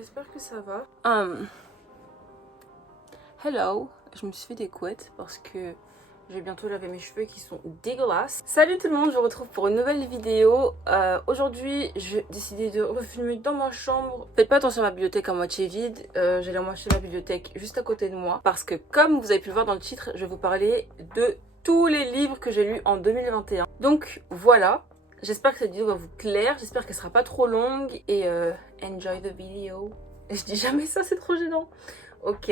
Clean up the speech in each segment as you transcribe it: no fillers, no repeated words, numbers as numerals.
j'espère que ça va. Hello, je me suis fait des couettes parce que j'ai bientôt lavé mes cheveux qui sont dégueulasses. Salut tout le monde, je vous retrouve pour une nouvelle vidéo. Aujourd'hui, j'ai décidé de refilmer dans ma chambre. Faites pas attention à ma bibliothèque à moitié vide. J'ai la moitié de ma bibliothèque juste à côté de moi. Parce que comme vous avez pu le voir dans le titre, je vais vous parler de tous les livres que j'ai lus en 2021. Donc voilà. J'espère que cette vidéo va vous plaire, j'espère qu'elle sera pas trop longue et enjoy the video. Je dis jamais ça, c'est trop gênant. Ok,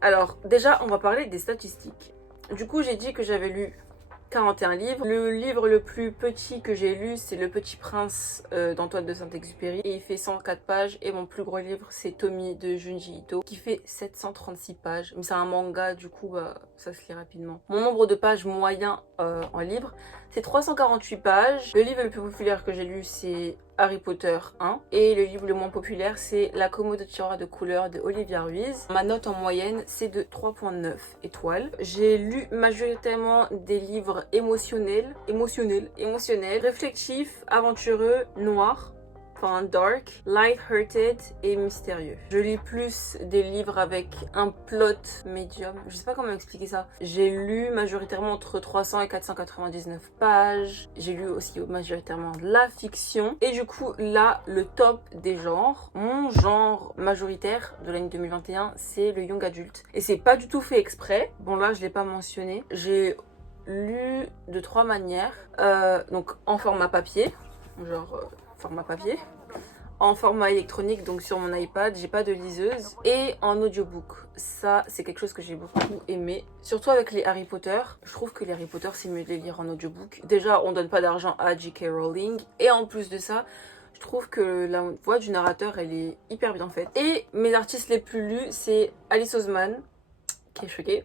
alors déjà on va parler des statistiques. Du coup j'ai dit que j'avais lu 41 livres. Le livre le plus petit que j'ai lu, c'est Le Petit Prince d'Antoine de Saint-Exupéry. Et il fait 104 pages. Et mon plus gros livre, c'est Tommy de Junji Ito, qui fait 736 pages. Mais c'est un manga, du coup, ça se lit rapidement. Mon nombre de pages moyen en livre, c'est 348 pages. Le livre le plus populaire que j'ai lu, c'est Harry Potter 1. Et le livre le moins populaire, c'est La Commodo de tiroir de couleur de Olivia Ruiz. Ma note en moyenne, c'est de 3,9 étoiles. J'ai lu majoritairement des livres émotionnels, réflexifs, aventureux, noirs. Enfin, dark, light-hearted et mystérieux. Je lis plus des livres avec un plot médium. Je sais pas comment expliquer ça. J'ai lu majoritairement entre 300 et 499 pages. J'ai lu aussi majoritairement de la fiction. Et du coup, là, le top des genres. Mon genre majoritaire de l'année 2021, c'est le young adult. Et c'est pas du tout fait exprès. Bon, là, je l'ai pas mentionné. J'ai lu de 3 manières. Donc, en format papier. Genre... format papier, en format électronique, donc sur mon iPad, j'ai pas de liseuse, et en audiobook. Ça, c'est quelque chose que j'ai beaucoup aimé, surtout avec les Harry Potter. Je trouve que les Harry Potter, c'est mieux de les lire en audiobook. Déjà, on donne pas d'argent à J.K. Rowling, et en plus de ça, je trouve que la voix du narrateur, elle est hyper bien faite. Et mes artistes les plus lus, c'est Alice Oseman, qui est choquée,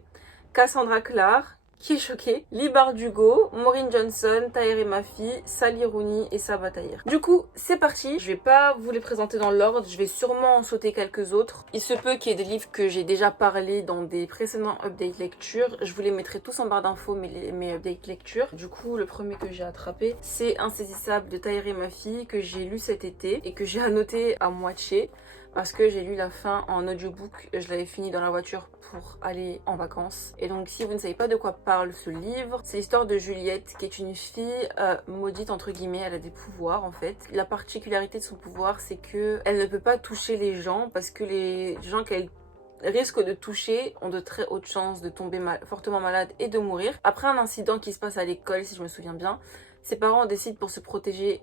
Cassandra Clare, qui est choquée, Leigh Bardugo, Maureen Johnson, Tahereh Mafi, Sally Rooney et Sabaa Tahir. Du coup, c'est parti. Je vais pas vous les présenter dans l'ordre, je vais sûrement en sauter quelques autres. Il se peut qu'il y ait des livres que j'ai déjà parlé dans des précédents update lecture. Je vous les mettrai tous en barre d'infos, mes update lecture. Du coup, le premier que j'ai attrapé, c'est Insaisissable de Tahereh Mafi, que j'ai lu cet été et que j'ai annoté à moitié. Parce que j'ai lu la fin en audiobook, je l'avais fini dans la voiture pour aller en vacances. Et donc si vous ne savez pas de quoi parle ce livre, c'est l'histoire de Juliette qui est une fille maudite entre guillemets, elle a des pouvoirs en fait. La particularité de son pouvoir, c'est que elle ne peut pas toucher les gens parce que les gens qu'elle risque de toucher ont de très hautes chances de tomber fortement malade et de mourir. Après un incident qui se passe à l'école, si je me souviens bien, ses parents décident pour se protéger,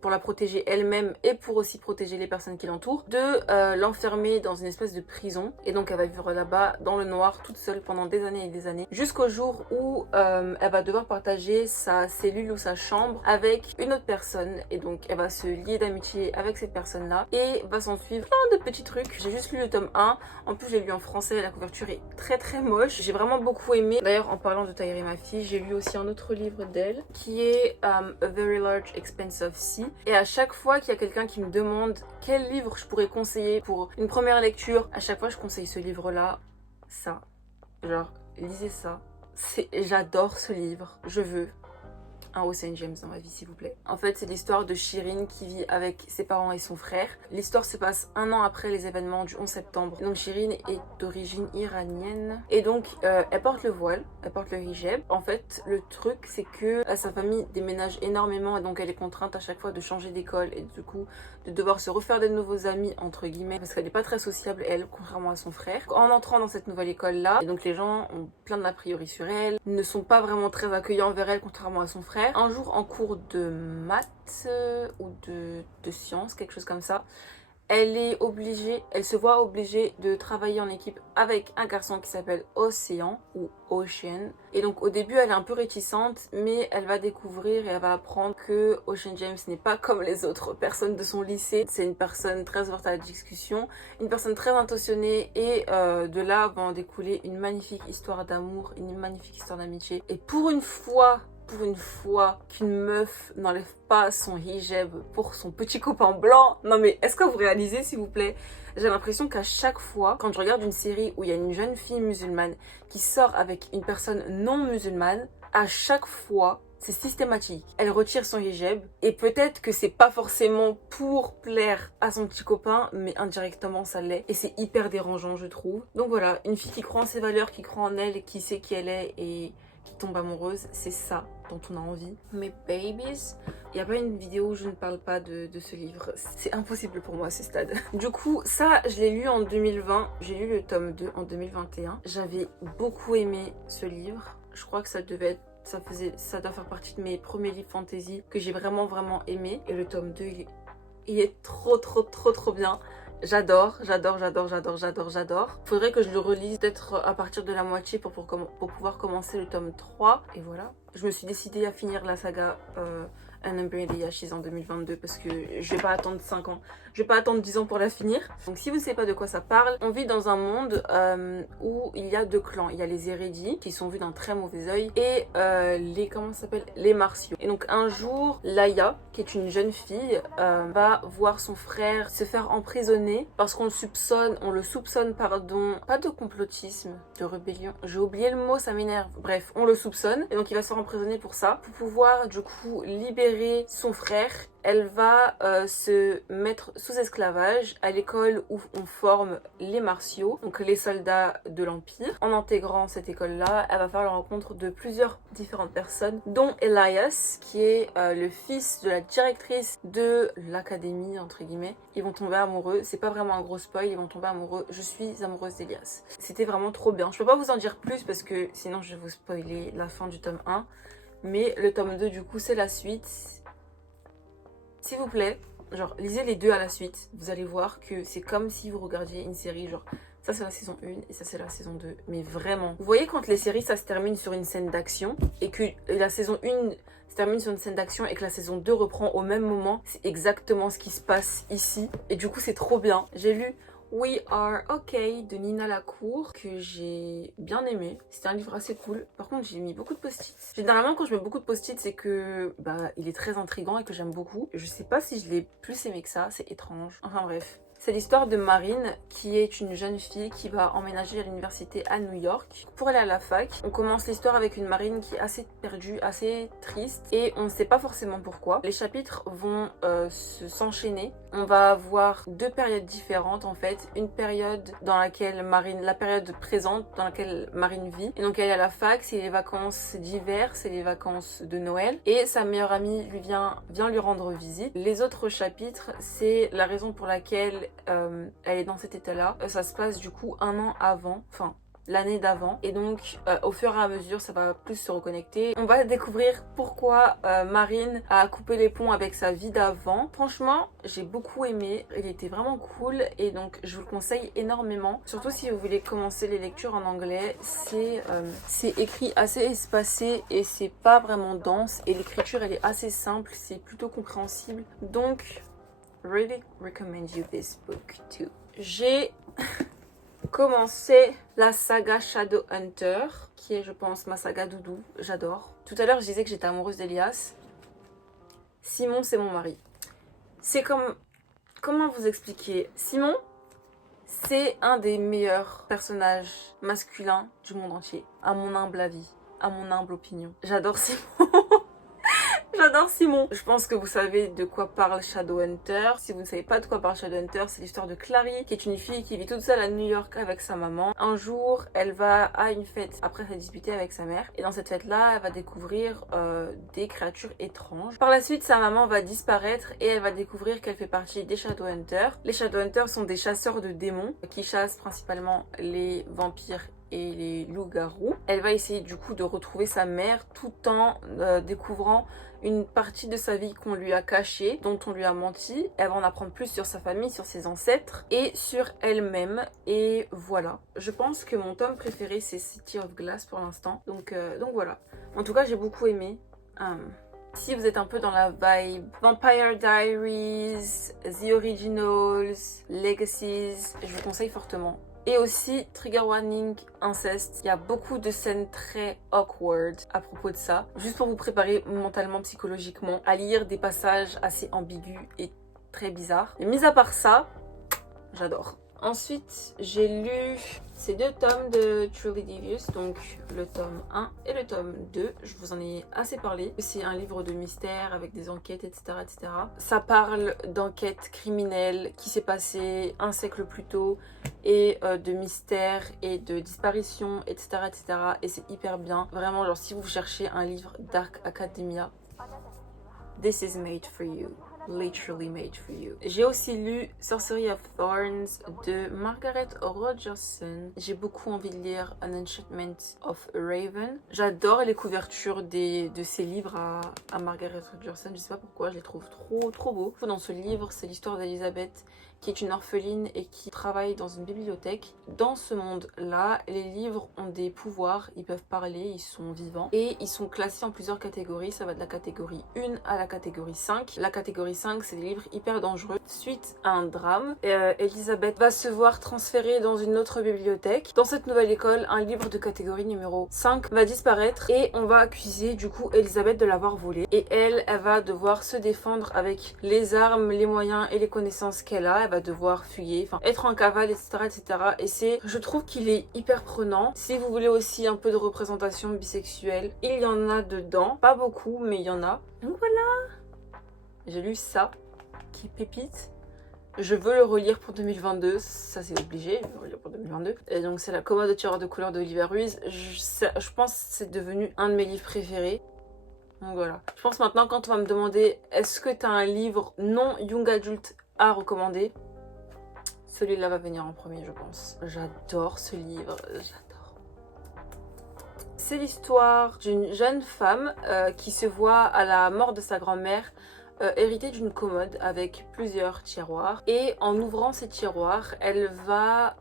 pour la protéger elle-même et pour aussi protéger les personnes qui l'entourent, de l'enfermer dans une espèce de prison. Et donc elle va vivre là-bas dans le noir toute seule pendant des années et des années, jusqu'au jour où elle va devoir partager sa cellule ou sa chambre avec une autre personne. Et donc elle va se lier d'amitié avec cette personne-là et va s'en suivre plein de petits trucs. J'ai juste lu le tome 1, en plus j'ai lu en français, la couverture est très très moche. J'ai vraiment beaucoup aimé. D'ailleurs en parlant de Tahereh Mafi, j'ai lu aussi un autre livre d'elle qui est A Very Large Expanse of Sea. Et à chaque fois qu'il y a quelqu'un qui me demande quel livre je pourrais conseiller pour une première lecture, à chaque fois je conseille ce livre-là. Ça, genre, lisez ça. J'adore ce livre. Je veux un Ocean James dans ma vie, s'il vous plaît. En fait, c'est l'histoire de Shirin qui vit avec ses parents et son frère. L'histoire se passe un an après les événements du 11 septembre. Donc Shirin est d'origine iranienne. Et donc, elle porte le voile, elle porte le hijab. En fait, le truc, c'est que sa famille déménage énormément et donc elle est contrainte à chaque fois de changer d'école et du coup, de devoir se refaire de nouveaux amis, entre guillemets, parce qu'elle n'est pas très sociable, elle, contrairement à son frère. En entrant dans cette nouvelle école-là, et donc les gens ont plein d'a priori sur elle, ne sont pas vraiment très accueillants envers elle, contrairement à son frère. Un jour, en cours de maths ou de sciences, quelque chose comme ça, elle se voit obligée de travailler en équipe avec un garçon qui s'appelle Océan ou Ocean. Et donc au début elle est un peu réticente, mais elle va découvrir et elle va apprendre que Ocean James n'est pas comme les autres personnes de son lycée. C'est une personne très ouverte à la discussion, une personne très intentionnée et de là va en découler une magnifique histoire d'amour, une magnifique histoire d'amitié. Et pour une fois qu'une meuf n'enlève pas son hijab pour son petit copain blanc. Non mais est-ce que vous réalisez s'il vous plaît? J'ai l'impression qu'à chaque fois, quand je regarde une série où il y a une jeune fille musulmane qui sort avec une personne non musulmane, à chaque fois, c'est systématique. Elle retire son hijab et peut-être que c'est pas forcément pour plaire à son petit copain, mais indirectement ça l'est et c'est hyper dérangeant je trouve. Donc voilà, une fille qui croit en ses valeurs, qui croit en elle, qui sait qui elle est et qui tombe amoureuse, c'est ça dont on a envie. Mais babies, il n'y a pas une vidéo où je ne parle pas de ce livre. C'est impossible pour moi à ce stade. Du coup, ça, je l'ai lu en 2020. J'ai lu le tome 2 en 2021. J'avais beaucoup aimé ce livre. Je crois que ça devait être ça doit faire partie de mes premiers livres fantasy que j'ai vraiment aimé. Et le tome 2, il est trop bien. J'adore. Faudrait que je le relise peut-être à partir de la moitié pour pouvoir commencer le tome 3. Et voilà. Je me suis décidée à finir la saga An Ember in the Ashes en 2022 parce que je vais pas attendre 5 ans. Je vais pas attendre 10 ans pour la finir. Donc si vous ne savez pas de quoi ça parle, on vit dans un monde où il y a 2 clans. Il y a les Érudits qui sont vus d'un très mauvais œil et comment ça s'appelle, les Martiaux. Et donc un jour, Laia, qui est une jeune fille, va voir son frère se faire emprisonner parce qu'on le soupçonne, pardon, pas de complotisme, de rébellion. J'ai oublié le mot, ça m'énerve. Bref, on le soupçonne et donc il va se faire emprisonner pour ça. Pour pouvoir du coup libérer son frère, elle va se mettre sous esclavage à l'école où on forme les Martiaux, donc les soldats de l'Empire. En intégrant cette école-là, elle va faire la rencontre de plusieurs différentes personnes, dont Elias, qui est le fils de la directrice de l'académie, entre guillemets. Ils vont tomber amoureux, c'est pas vraiment un gros spoil, ils vont tomber amoureux. Je suis amoureuse d'Elias. C'était vraiment trop bien. Je peux pas vous en dire plus parce que sinon je vais vous spoiler la fin du tome 1. Mais le tome 2, du coup, c'est la suite. S'il vous plaît, genre, lisez les deux à la suite. Vous allez voir que c'est comme si vous regardiez une série, genre, ça c'est la saison 1 et ça c'est la saison 2. Mais vraiment. Vous voyez quand les séries, ça se termine sur une scène d'action et que la saison 1 se termine sur une scène d'action et que la saison 2 reprend au même moment, c'est exactement ce qui se passe ici. Et du coup, c'est trop bien. J'ai lu We Are Okay de Nina Lacour que j'ai bien aimé. C'était un livre assez cool. Par contre, j'ai mis beaucoup de post-it. Généralement, quand je mets beaucoup de post-it, c'est que il est très intriguant et que j'aime beaucoup. Je sais pas si je l'ai plus aimé que ça, c'est étrange. Enfin bref. C'est l'histoire de Marine, qui est une jeune fille qui va emménager à l'université à New York pour aller à la fac. On commence l'histoire avec une Marine qui est assez perdue, assez triste et on ne sait pas forcément pourquoi. Les chapitres vont s'enchaîner. On va avoir 2 périodes différentes en fait. Une période dans laquelle la période présente dans laquelle Marine vit. Et donc elle est à la fac, c'est les vacances d'hiver, c'est les vacances de Noël. Et sa meilleure amie vient lui rendre visite. Les autres chapitres, c'est la raison pour laquelle elle est dans cet état-là. Ça se passe du coup 1 an avant, enfin l'année d'avant. Et donc au fur et à mesure, ça va plus se reconnecter. On va découvrir pourquoi Marine a coupé les ponts avec sa vie d'avant. Franchement, j'ai beaucoup aimé. Il était vraiment cool et donc je vous le conseille énormément. Surtout si vous voulez commencer les lectures en anglais. C'est écrit assez espacé et c'est pas vraiment dense. Et l'écriture, elle est assez simple. C'est plutôt compréhensible. Donc really recommend you this book too. J'ai commencé la saga Shadowhunter, qui est, je pense, ma saga doudou. J'adore. Tout à l'heure, je disais que j'étais amoureuse d'Elias. Simon, c'est mon mari. C'est comme... Comment vous expliquer? Simon, c'est un des meilleurs personnages masculins du monde entier, à mon humble avis, à mon humble opinion. J'adore Simon. J'adore Simon. Je pense que vous savez de quoi parle Shadowhunter. Si vous ne savez pas de quoi parle Shadowhunter, c'est l'histoire de Clary, qui est une fille qui vit toute seule à New York avec sa maman. Un jour, elle va à une fête après s'être disputée avec sa mère. Et dans cette fête-là, elle va découvrir des créatures étranges. Par la suite, sa maman va disparaître et elle va découvrir qu'elle fait partie des Shadowhunters. Les Shadowhunters sont des chasseurs de démons qui chassent principalement les vampires et les loups-garous. Elle va essayer du coup de retrouver sa mère tout en découvrant une partie de sa vie qu'on lui a cachée, dont on lui a menti. Elle va en apprendre plus sur sa famille, sur ses ancêtres et sur elle-même. Et voilà. Je pense que mon tome préféré, c'est City of Glass pour l'instant. Donc voilà. En tout cas, j'ai beaucoup aimé. Si vous êtes un peu dans la vibe Vampire Diaries, The Originals, Legacies, je vous conseille fortement. Et aussi, trigger warning, inceste. Il y a beaucoup de scènes très awkward à propos de ça. Juste pour vous préparer mentalement, psychologiquement, à lire des passages assez ambigus et très bizarres. Mais mis à part ça, j'adore. Ensuite, j'ai lu ces 2 tomes de Truly Devious, donc le tome 1 et le tome 2. Je vous en ai assez parlé. C'est un livre de mystère avec des enquêtes, etc. etc. Ça parle d'enquêtes criminelles qui s'est passée un siècle plus tôt et de mystères et de disparitions, etc. etc. Et c'est hyper bien. Vraiment, genre si vous cherchez un livre Dark Academia, this is made for you. Literally made for you. J'ai aussi lu Sorcery of Thorns de Margaret Rogerson. J'ai beaucoup envie de lire An Enchantment of a Raven. J'adore les couvertures de ces livres à Margaret Rogerson. Je sais pas pourquoi, je les trouve trop beaux. Dans ce livre, c'est l'histoire d'Elizabeth qui est une orpheline et qui travaille dans une bibliothèque. Dans ce monde-là, les livres ont des pouvoirs, ils peuvent parler, ils sont vivants et ils sont classés en plusieurs catégories. Ça va de la catégorie 1 à la catégorie 5. La catégorie 5, c'est des livres hyper dangereux. Suite à un drame, Elisabeth va se voir transférée dans une autre bibliothèque. Dans cette nouvelle école, un livre de catégorie numéro 5 va disparaître et on va accuser du coup Elisabeth de l'avoir volé. Et elle va devoir se défendre avec les armes, les moyens et les connaissances qu'elle a. Elle va devoir fuyer, enfin être en cavale, etc. etc. Et je trouve qu'il est hyper prenant. Si vous voulez aussi un peu de représentation bisexuelle, il y en a dedans. Pas beaucoup, mais il y en a. Donc voilà. J'ai lu ça, qui est pépite. Je veux le relire pour 2022, ça c'est obligé, je veux le relire pour 2022. Et donc c'est La commode de tireur de couleur d'Oliver Ruiz. Je pense que c'est devenu un de mes livres préférés. Donc voilà. Je pense maintenant quand on va me demander est-ce que tu as un livre non young adult à recommander, celui-là va venir en premier je pense. J'adore ce livre, j'adore. C'est l'histoire d'une jeune femme qui se voit à la mort de sa grand-mère héritée d'une commode avec plusieurs tiroirs. Et en ouvrant ces tiroirs, elle va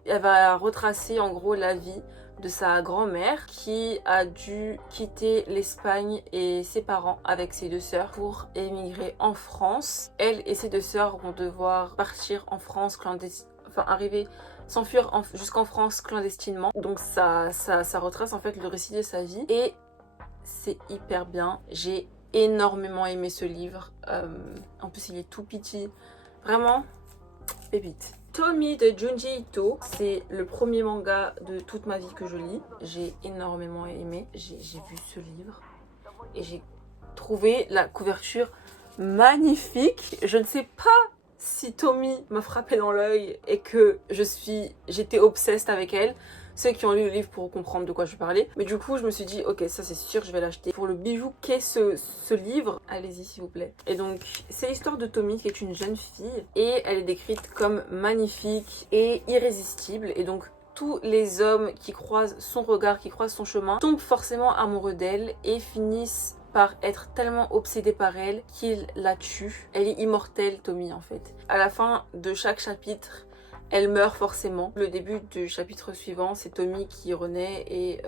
retracer en gros la vie de sa grand-mère qui a dû quitter l'Espagne et ses parents avec ses 2 sœurs pour émigrer en France. Elle et ses 2 sœurs vont devoir partir en France s'enfuir jusqu'en France clandestinement. Donc ça retrace en fait le récit de sa vie et c'est hyper bien. J'ai énormément aimé ce livre. En plus il est tout petit. Vraiment, pépite. Tommy de Junji Ito, c'est le premier manga de toute ma vie que je lis. J'ai énormément aimé. J'ai vu ce livre et j'ai trouvé la couverture magnifique. Je ne sais pas si Tommy m'a frappé dans l'œil et que j'étais obsesse avec elle. Ceux qui ont lu le livre pourront comprendre de quoi je parlais. Mais du coup, je me suis dit, ok, ça c'est sûr, je vais l'acheter. Pour le bijou qu'est ce livre, allez-y s'il vous plaît. Et donc, c'est l'histoire de Tommy qui est une jeune fille. Et elle est décrite comme magnifique et irrésistible. Et donc, tous les hommes qui croisent son regard, qui croisent son chemin, tombent forcément amoureux d'elle et finissent par être tellement obsédés par elle qu'ils la tuent. Elle est immortelle, Tommy, en fait. À la fin de chaque chapitre, elle meurt forcément. Le début du chapitre suivant, c'est Tommy qui renaît et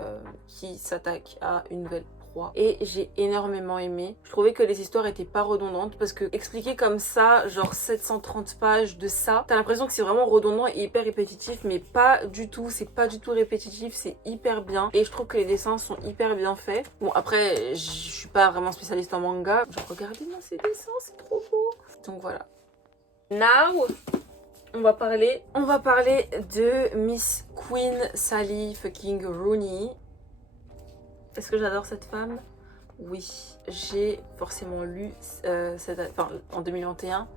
qui s'attaque à une nouvelle proie. Et j'ai énormément aimé. Je trouvais que les histoires étaient pas redondantes parce que expliquer comme ça, genre 730 pages de ça, t'as l'impression que c'est vraiment redondant et hyper répétitif, mais pas du tout. C'est pas du tout répétitif, c'est hyper bien. Et je trouve que les dessins sont hyper bien faits. Bon, après, je suis pas vraiment spécialiste en manga. Genre, regardez-moi ces dessins, c'est trop beau. Donc voilà. Now, on va parler de Miss Queen Sally fucking Rooney. Est-ce que j'adore cette femme? Oui, j'ai forcément lu en 2021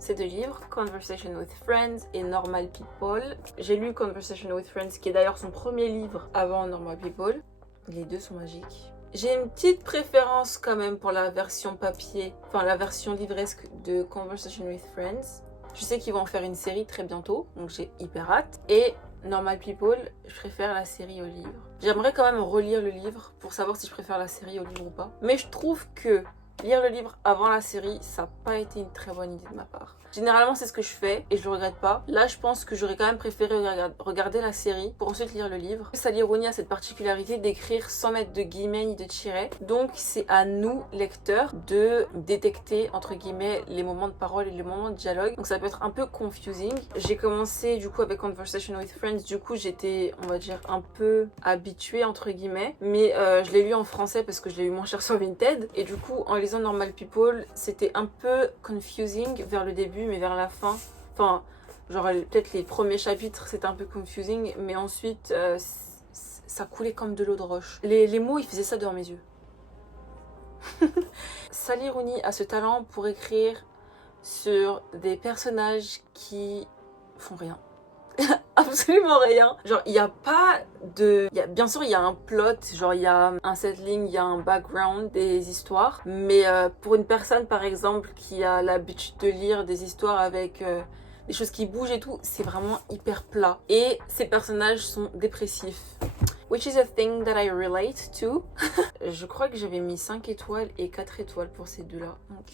ces 2 livres, Conversation with Friends et Normal People. J'ai lu Conversation with Friends qui est d'ailleurs son premier livre avant Normal People. Les 2 sont magiques. J'ai une petite préférence quand même pour la version papier, enfin la version livresque de Conversation with Friends. Je sais qu'ils vont en faire une série très bientôt, donc j'ai hyper hâte. Et Normal People, je préfère la série au livre. J'aimerais quand même relire le livre pour savoir si je préfère la série au livre ou pas. Mais je trouve que lire le livre avant la série, ça n'a pas été une très bonne idée de ma part. Généralement, c'est ce que je fais et je le regrette pas. Là, je pense que j'aurais quand même préféré regarder la série pour ensuite lire le livre. Sally Rooney a cette particularité d'écrire sans mettre de guillemets ni de tirets. Donc, c'est à nous, lecteurs, de détecter, entre guillemets, les moments de parole et les moments de dialogue. Donc, ça peut être un peu confusing. J'ai commencé, du coup, avec Conversation with Friends. Du coup, j'étais, on va dire, un peu habituée, entre guillemets. Mais je l'ai lu en français parce que je l'ai eu moins cher sur Vinted. Et du coup, en lisant Normal People, c'était un peu confusing vers le début, mais vers la fin, enfin Genre peut-être les premiers chapitres c'était un peu confusing, mais ensuite ça coulait comme de l'eau de roche. Les mots ils faisaient ça devant mes yeux. Sally Rooney a ce talent pour écrire sur des personnages qui font rien. Absolument rien. Genre il n'y a pas de... bien sûr il y a un plot, genre il y a un settling, il y a un background des histoires. Mais pour une personne par exemple qui a l'habitude de lire des histoires avec des choses qui bougent et tout, c'est vraiment hyper plat. Et ces personnages sont dépressifs. Which is a thing that I relate to. Je crois que j'avais mis 5 étoiles et 4 étoiles pour ces deux-là. Donc,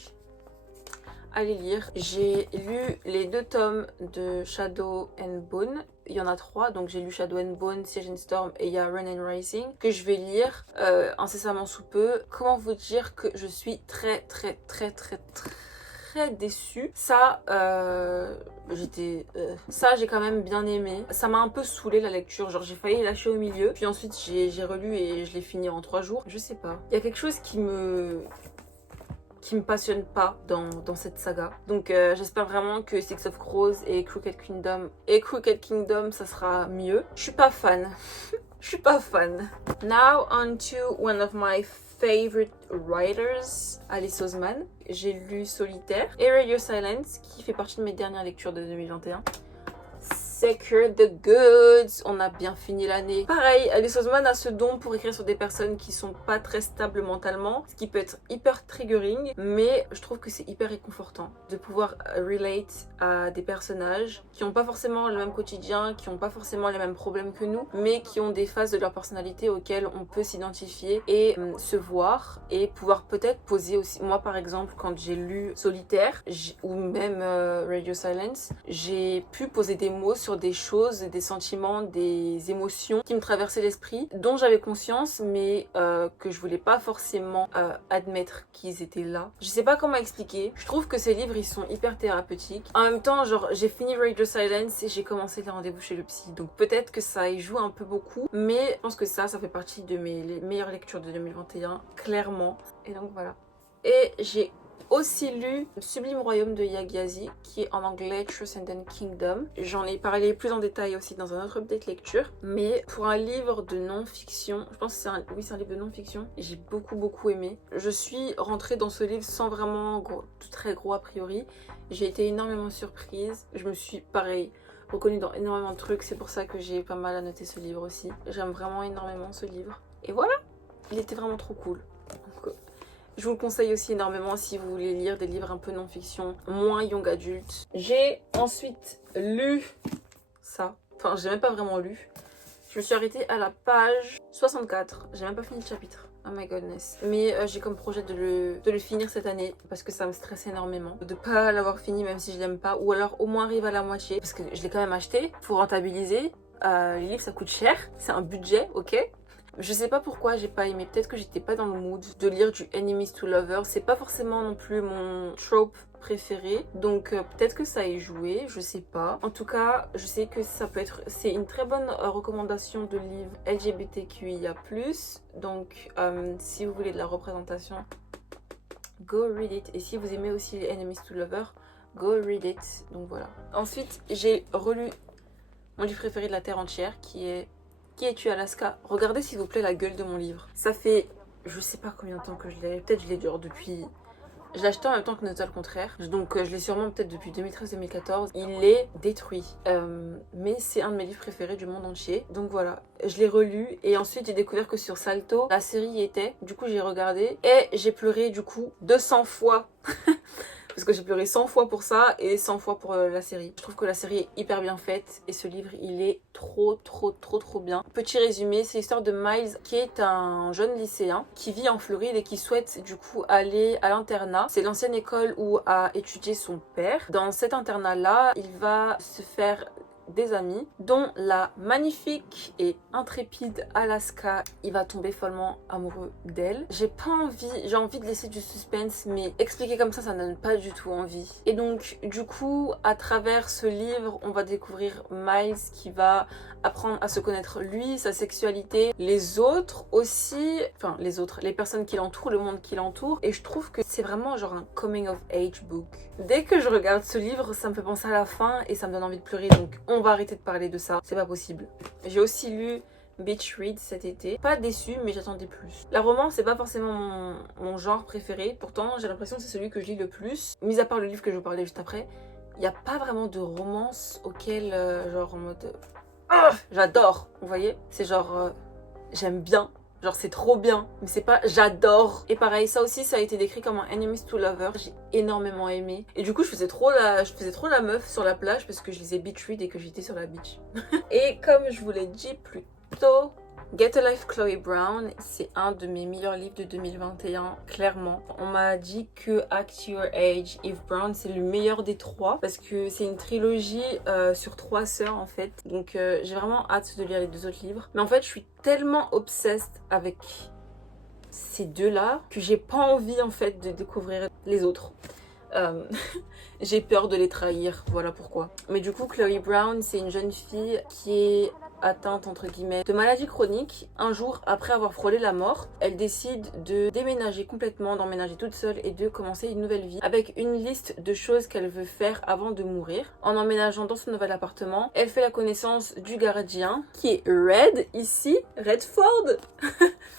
allez lire. J'ai lu les 2 tomes de Shadow and Bone. Il y en a 3, donc j'ai lu Shadow and Bone, Siege and Storm et il y a Run and Rising que je vais lire incessamment sous peu. Comment vous dire que je suis très déçue. Ça, j'ai quand même bien aimé. Ça m'a un peu saoulé la lecture, genre j'ai failli lâcher au milieu. Puis ensuite j'ai relu et je l'ai fini en 3 jours. Je sais pas. Il y a quelque chose qui me passionne pas dans cette saga. Donc j'espère vraiment que Six of Crows et Crooked Kingdom ça sera mieux. Je suis pas fan. Je suis pas fan. Now on to one of my favorite writers, Alice Oseman. J'ai lu Solitaire et Radio Silence qui fait partie de mes dernières lectures de 2021. Secure the Goods, on a bien fini l'année. Pareil, Alice Oseman a ce don pour écrire sur des personnes qui sont pas très stables mentalement, ce qui peut être hyper triggering, mais je trouve que c'est hyper réconfortant de pouvoir relate à des personnages qui n'ont pas forcément le même quotidien, qui n'ont pas forcément les mêmes problèmes que nous, mais qui ont des phases de leur personnalité auxquelles on peut s'identifier et se voir et pouvoir peut-être poser aussi. Moi par exemple, quand j'ai lu Solitaire ou même Radio Silence, j'ai pu poser des mots sur des choses, des sentiments, des émotions qui me traversaient l'esprit, dont j'avais conscience, mais que je voulais pas forcément admettre qu'ils étaient là. Je sais pas comment expliquer. Je trouve que ces livres, ils sont hyper thérapeutiques. En même temps, genre, j'ai fini Radio Silence et j'ai commencé les rendez-vous chez le psy. Donc peut-être que ça y joue un peu beaucoup, mais je pense que ça fait partie de mes meilleures lectures de 2021, clairement. Et donc voilà. Et j'ai aussi lu Sublime Royaume de Yagyazi qui est en anglais Transcendent Kingdom. J'en ai parlé plus en détail aussi dans un autre update lecture, mais pour un livre de non-fiction, je pense que c'est un livre de non-fiction, j'ai beaucoup aimé. Je suis rentrée dans ce livre sans vraiment très gros a priori. J'ai été énormément surprise. Je me suis pareil reconnue dans énormément de trucs, c'est pour ça que j'ai pas mal à noter ce livre aussi. J'aime vraiment énormément ce livre. Et voilà, il était vraiment trop cool. Donc, je vous le conseille aussi énormément si vous voulez lire des livres un peu non-fiction, moins young adulte. J'ai ensuite lu ça. Enfin, j'ai même pas vraiment lu. Je me suis arrêtée à la page 64. J'ai même pas fini le chapitre. Oh my goodness. Mais j'ai comme projet de le finir cette année parce que ça me stresse énormément. De pas l'avoir fini même si je l'aime pas. Ou alors au moins arriver à la moitié. Parce que je l'ai quand même acheté. Faut rentabiliser. Les livres ça coûte cher. C'est un budget, ok? Je sais pas pourquoi j'ai pas aimé, peut-être que j'étais pas dans le mood de lire du Enemies to Lovers, c'est pas forcément non plus mon trope préféré, donc peut-être que ça ait joué, je sais pas. En tout cas, je sais que ça peut être, c'est une très bonne recommandation de livre LGBTQIA+, donc si vous voulez de la représentation, go read it. Et si vous aimez aussi les Enemies to Lovers, go read it. Donc voilà. Ensuite, j'ai relu mon livre préféré de la Terre entière qui est Qui es-tu Alaska? Regardez s'il vous plaît la gueule de mon livre. Ça fait je sais pas combien de temps que je l'ai. Peut-être je l'ai depuis... Je l'ai acheté en même temps que Note le contraire. Donc je l'ai sûrement peut-être depuis 2013-2014. Il est détruit. Mais c'est un de mes livres préférés du monde entier. Donc voilà. Je l'ai relu. Et ensuite j'ai découvert que sur Salto, la série y était. Du coup j'ai regardé. Et j'ai pleuré du coup 200 fois. Parce que j'ai pleuré 100 fois pour ça et 100 fois pour la série. Je trouve que la série est hyper bien faite et ce livre il est trop bien. Petit résumé, c'est l'histoire de Miles qui est un jeune lycéen qui vit en Floride et qui souhaite du coup aller à l'internat. C'est l'ancienne école où a étudié son père. Dans cet internat là, il va se faire des amis, dont la magnifique et intrépide Alaska. Il va tomber follement amoureux d'elle. J'ai envie de laisser du suspense, mais expliquer comme ça ne donne pas du tout envie. Et donc, du coup, à travers ce livre, on va découvrir Miles qui va apprendre à se connaître lui, sa sexualité, les autres aussi, enfin les personnes qui l'entourent, le monde qui l'entoure. Et je trouve que c'est vraiment genre un coming of age book. Dès que je regarde ce livre, ça me fait penser à la fin et ça me donne envie de pleurer. Donc on va arrêter de parler de ça, c'est pas possible. J'ai aussi lu Beach Read cet été. Pas déçue, mais j'attendais plus. La romance, c'est pas forcément mon genre préféré. Pourtant, j'ai l'impression que c'est celui que je lis le plus. Mis à part le livre que je vous parlais juste après, il n'y a pas vraiment de romance auquel, genre en mode... j'adore, vous voyez? C'est genre, j'aime bien. Genre c'est trop bien, mais c'est pas j'adore. Et pareil, ça aussi ça a été décrit comme un enemies to lovers. J'ai énormément aimé. Et du coup je faisais trop la meuf sur la plage parce que je lisais Beach Read et que j'étais sur la beach. Et comme je vous l'ai dit plus tôt, Get a Life Chloe Brown, c'est un de mes meilleurs livres de 2021, clairement. On m'a dit que Act Your Age, Eve Brown, c'est le meilleur des trois parce que c'est une trilogie sur 3 sœurs en fait. Donc j'ai vraiment hâte de lire les 2 autres livres. Mais en fait, je suis tellement obsessed avec ces deux-là que j'ai pas envie en fait de découvrir les autres. J'ai peur de les trahir, voilà pourquoi. Mais du coup, Chloe Brown, c'est une jeune fille qui est atteinte entre guillemets de maladie chronique. Un jour après avoir frôlé la mort, elle décide de déménager complètement, d'emménager toute seule et de commencer une nouvelle vie avec une liste de choses qu'elle veut faire avant de mourir. En emménageant dans son nouvel appartement, elle fait la connaissance du gardien qui est Red ici, Redford.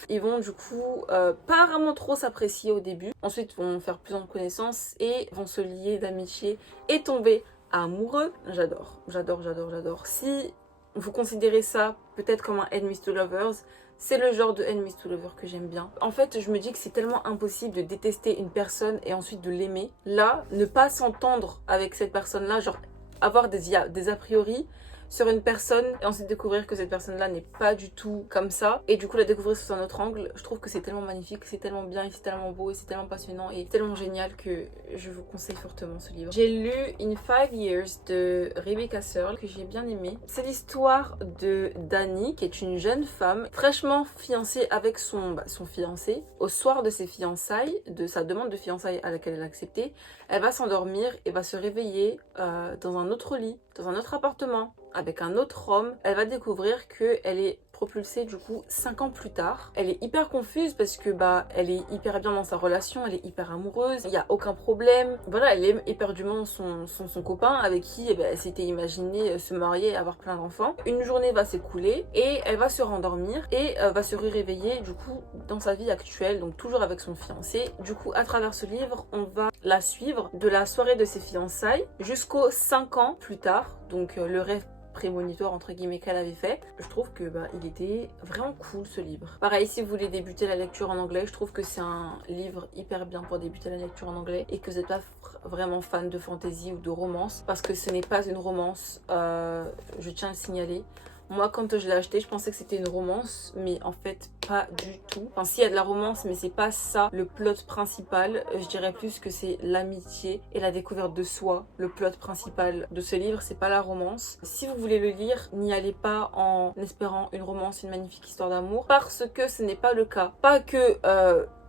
Ils vont du coup pas vraiment trop s'apprécier au début, ensuite vont faire plus en connaissance et vont se lier d'amitié et tomber amoureux. J'adore. Si vous considérez ça peut-être comme un enemies to lovers, c'est le genre de enemies to lovers que j'aime bien. En fait, je me dis que c'est tellement impossible de détester une personne et ensuite de l'aimer. Là, ne pas s'entendre avec cette personne-là, genre avoir des a priori sur une personne et ensuite découvrir que cette personne-là n'est pas du tout comme ça et du coup la découvrir sous un autre angle, je trouve que c'est tellement magnifique, c'est tellement bien et c'est tellement beau et c'est tellement passionnant et tellement génial que je vous conseille fortement ce livre. J'ai lu In 5 Years de Rebecca Searle que j'ai bien aimé. C'est l'histoire de Dani qui est une jeune femme fraîchement fiancée avec son fiancé. Au soir de ses fiançailles, de sa demande de fiançailles à laquelle elle a accepté, elle va s'endormir et va se réveiller dans un autre lit, dans un autre appartement, avec un autre homme. Elle va découvrir qu'elle est propulsée du coup 5 ans plus tard. Elle est hyper confuse parce que elle est hyper bien dans sa relation, elle est hyper amoureuse, il n'y a aucun problème. Voilà, elle aime éperdument son copain avec qui elle s'était imaginé se marier et avoir plein d'enfants. Une journée va s'écouler et elle va se rendormir et va se réveiller du coup dans sa vie actuelle, donc toujours avec son fiancé. Du coup, à travers ce livre, on va la suivre de la soirée de ses fiançailles jusqu'aux 5 ans plus tard, donc le rêve prémonitoire entre guillemets qu'elle avait fait. Je trouve que il était vraiment cool ce livre. Pareil, si vous voulez débuter la lecture en anglais, je trouve que c'est un livre hyper bien pour débuter la lecture en anglais et que vous n'êtes pas vraiment fan de fantasy ou de romance, parce que ce n'est pas une romance, je tiens à le signaler. Moi, quand je l'ai acheté, je pensais que c'était une romance, mais en fait, pas du tout. Enfin, s'il y a de la romance, mais c'est pas ça le plot principal. Je dirais plus que c'est l'amitié et la découverte de soi. Le plot principal de ce livre, c'est pas la romance. Si vous voulez le lire, n'y allez pas en espérant une romance, une magnifique histoire d'amour, parce que ce n'est pas le cas. Pas que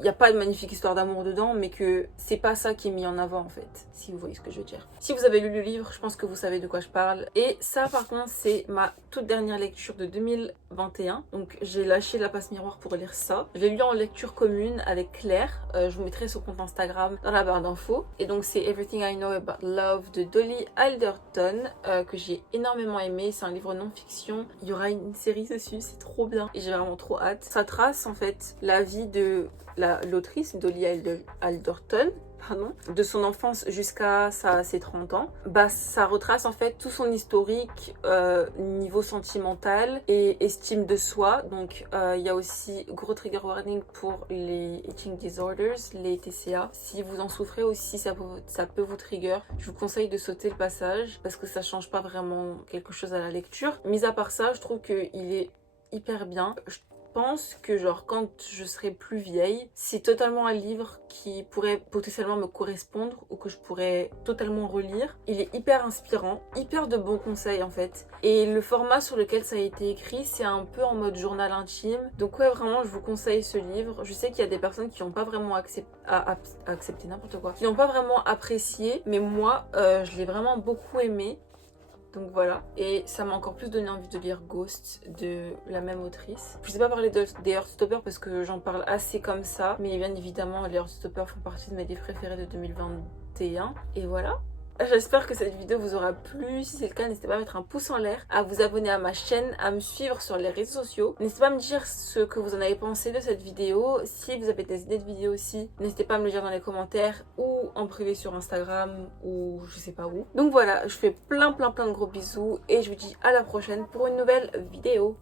il n'y a pas de magnifique histoire d'amour dedans, mais que c'est pas ça qui est mis en avant en fait, si vous voyez ce que je veux dire. Si vous avez lu le livre, je pense que vous savez de quoi je parle. Et ça par contre, c'est ma toute dernière lecture de 2021. Donc j'ai lâché la passe miroir pour lire ça. Je l'ai lu en lecture commune avec Claire. Je vous mettrai son compte Instagram dans la barre d'infos. Et donc c'est Everything I Know About Love de Dolly Alderton, que j'ai énormément aimé. C'est un livre non-fiction. Il y aura une série dessus, c'est trop bien. Et j'ai vraiment trop hâte. Ça trace en fait la vie de l'autrice Dolly Alderton, de son enfance jusqu'à ses 30 ans. Ça retrace en fait tout son historique niveau sentimental et estime de soi. Donc il y a aussi gros trigger warning pour les eating disorders, les TCA. Si vous en souffrez aussi, ça peut vous trigger. Je vous conseille de sauter le passage parce que ça change pas vraiment quelque chose à la lecture. Mis à part ça, je trouve qu'il est hyper bien. pense que genre quand je serai plus vieille, c'est totalement un livre qui pourrait potentiellement me correspondre ou que je pourrais totalement relire. Il est hyper inspirant, hyper de bons conseils en fait. Et le format sur lequel ça a été écrit, c'est un peu en mode journal intime. Donc ouais, vraiment, je vous conseille ce livre. Je sais qu'il y a des personnes qui n'ont pas vraiment accepté n'importe quoi, qui n'ont pas vraiment apprécié, mais moi, je l'ai vraiment beaucoup aimé. Donc voilà, et ça m'a encore plus donné envie de lire Ghost de la même autrice. Je sais pas parler des Heartstoppers parce que j'en parle assez comme ça, mais bien évidemment les Heartstoppers font partie de mes livres préférés de 2021. Et voilà. J'espère que cette vidéo vous aura plu. Si c'est le cas, n'hésitez pas à mettre un pouce en l'air, à vous abonner à ma chaîne, à me suivre sur les réseaux sociaux. N'hésitez pas à me dire ce que vous en avez pensé de cette vidéo. Si vous avez des idées de vidéos aussi, n'hésitez pas à me le dire dans les commentaires ou en privé sur Instagram ou je sais pas où. Donc voilà, je fais plein de gros bisous et je vous dis à la prochaine pour une nouvelle vidéo.